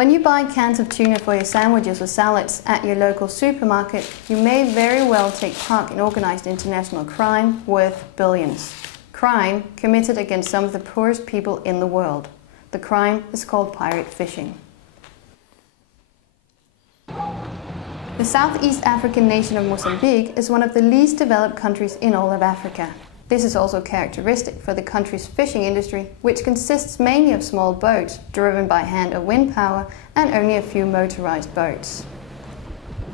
When you buy cans of tuna for your sandwiches or salads at your local supermarket, you may very well take part in organized international crime worth billions. Crime committed against some of the poorest people in the world. The crime is called pirate fishing. The Southeast African nation of Mozambique is one of the least developed countries in all of Africa. This is also characteristic for the country's fishing industry, which consists mainly of small boats driven by hand or wind power and only a few motorized boats.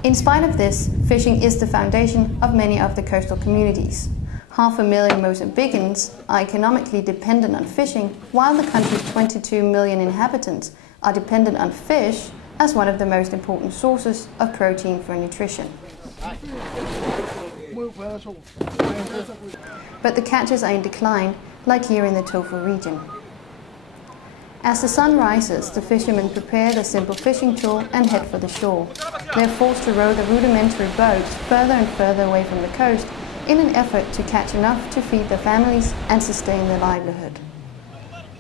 In spite of this, fishing is the foundation of many of the coastal communities. 500,000 Mozambicans are economically dependent on fishing, while the country's 22 million inhabitants are dependent on fish as one of the most important sources of protein for nutrition. But the catches are in decline, like here in the Tofu region. As the sun rises, the fishermen prepare their simple fishing tool and head for the shore. They are forced to row the rudimentary boats further and further away from the coast in an effort to catch enough to feed their families and sustain their livelihood.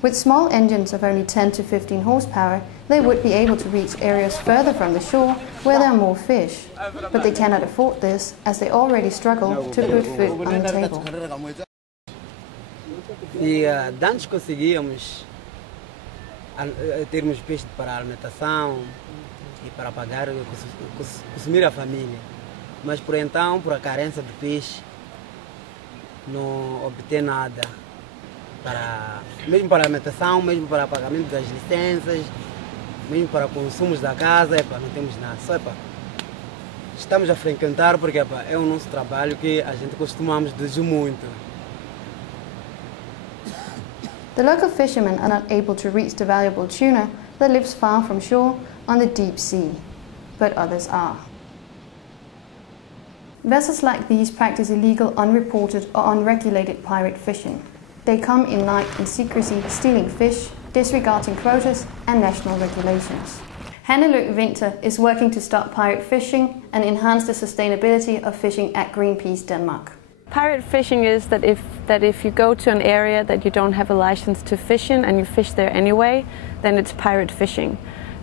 With small engines of only 10 to 15 horsepower, they would be able to reach areas further from the shore where there are more fish. But they cannot afford this, as they already struggle to put food on the table. Antes conseguíamos termos peixe para a alimentação e para pagar, consumir a família. Mas por então, por a carência de peixe, não obter nada. Mesmo para a alimentação, mesmo para o pagamento das licenças, mesmo para consumos da casa, não temos nada. Só estamos a frequentar porque é o nosso trabalho que a gente costumamos deduzir muito. The local fishermen are not able to reach the valuable tuna that lives far from shore on the deep sea, but others are. Vessels like these practice illegal, unreported or unregulated pirate fishing. They come in night and secrecy, stealing fish, disregarding quotas and national regulations. Hannelø Winter is working to stop pirate fishing and enhance the sustainability of fishing at Greenpeace Denmark. Pirate fishing is that if you go to an area that you don't have a license to fish in and you fish there anyway, then it's pirate fishing.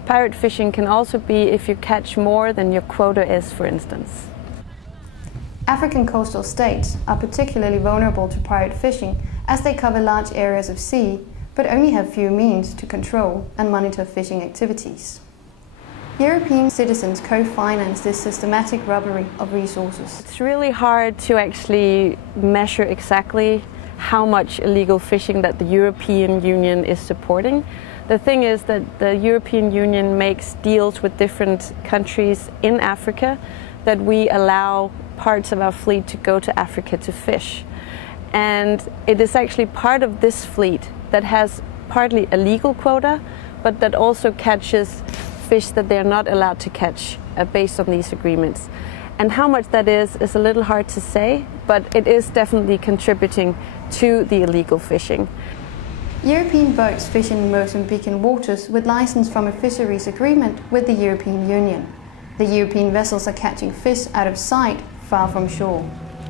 Pirate fishing can also be if you catch more than your quota is, for instance. African coastal states are particularly vulnerable to pirate fishing as they cover large areas of sea, but only have few means to control and monitor fishing activities. European citizens co-finance this systematic robbery of resources. It's really hard to actually measure exactly how much illegal fishing that the European Union is supporting. The thing is that the European Union makes deals with different countries in Africa that we allow parts of our fleet to go to Africa to fish. And it is actually part of this fleet that has partly a legal quota, but that also catches fish that they are not allowed to catch based on these agreements. And how much that is a little hard to say, but it is definitely contributing to the illegal fishing. European boats fish in Mozambican waters with license from a fisheries agreement with the European Union. The European vessels are catching fish out of sight, far from shore.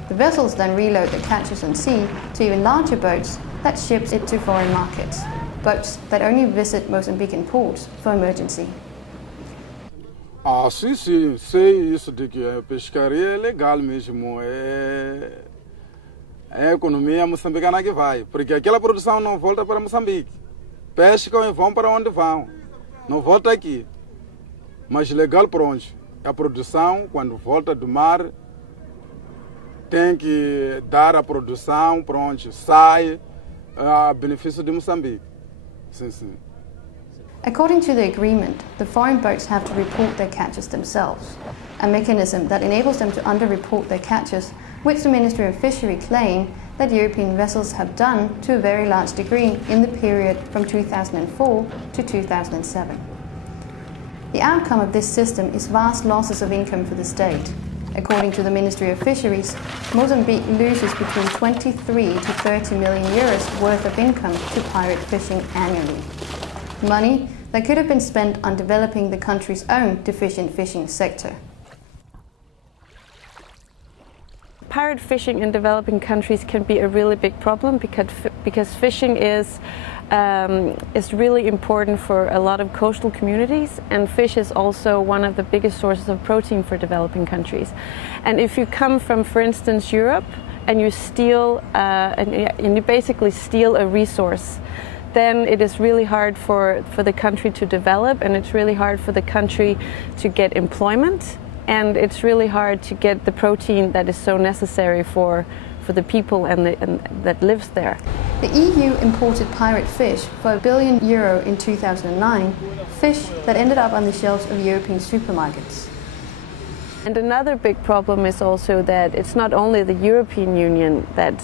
The vessels then reload the catches on sea to even larger boats that ships it to foreign markets, boats that only visit Mozambican ports for emergency. Ah, sim, sei isso de que a pescaria é legal mesmo, é a economia moçambicana que vai, porque aquela produção não volta para Moçambique. Pescam e vão para onde vão, não volta aqui. Mas legal por onde? A produção, quando volta do mar, tem que dar a produção, pronto, sai a benefício de Moçambique. Sim, sim. According to the agreement, the foreign boats have to report their catches themselves, a mechanism that enables them to underreport their catches, which the Ministry of Fishery claim that European vessels have done to a very large degree in the period from 2004 to 2007. The outcome of this system is vast losses of income for the state. According to the Ministry of Fisheries, Mozambique loses between 23 to 30 million euros worth of income to pirate fishing annually. Money that could have been spent on developing the country's own deficient fishing sector. pirate fishing in developing countries can be a really big problem because fishing is really important for a lot of coastal communities, and fish is also one of the biggest sources of protein for developing countries. And if you come from, for instance, Europe, and you steal, and you basically steal a resource, then it is really hard for the country to develop, and it's really hard for the country to get employment, and it's really hard to get the protein that is so necessary for the people and that lives there. The EU imported pirate fish for €1 billion in 2009, fish that ended up on the shelves of European supermarkets. And another big problem is also that it's not only the European Union that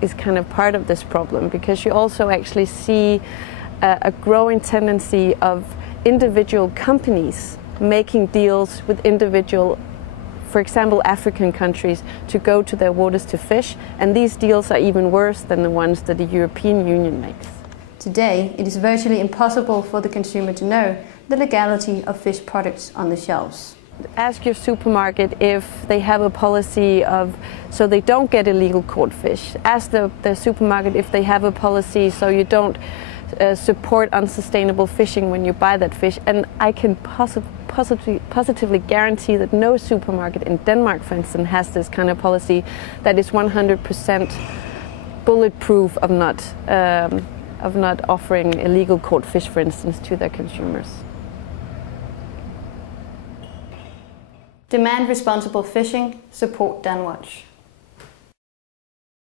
is kind of part of this problem, because you also actually see a growing tendency of individual companies making deals with individual, for example, African countries to go to their waters to fish, and these deals are even worse than the ones that the European Union makes. Today, it is virtually impossible for the consumer to know the legality of fish products on the shelves. Ask your supermarket if they have a policy so they don't get illegal caught fish. Ask the supermarket if they have a policy so you don't support unsustainable fishing when you buy that fish. And I can positively guarantee that no supermarket in Denmark, for instance, has this kind of policy that is 100% bulletproof of not offering illegal caught fish, for instance, to their consumers. Demand responsible fishing, support Danwatch.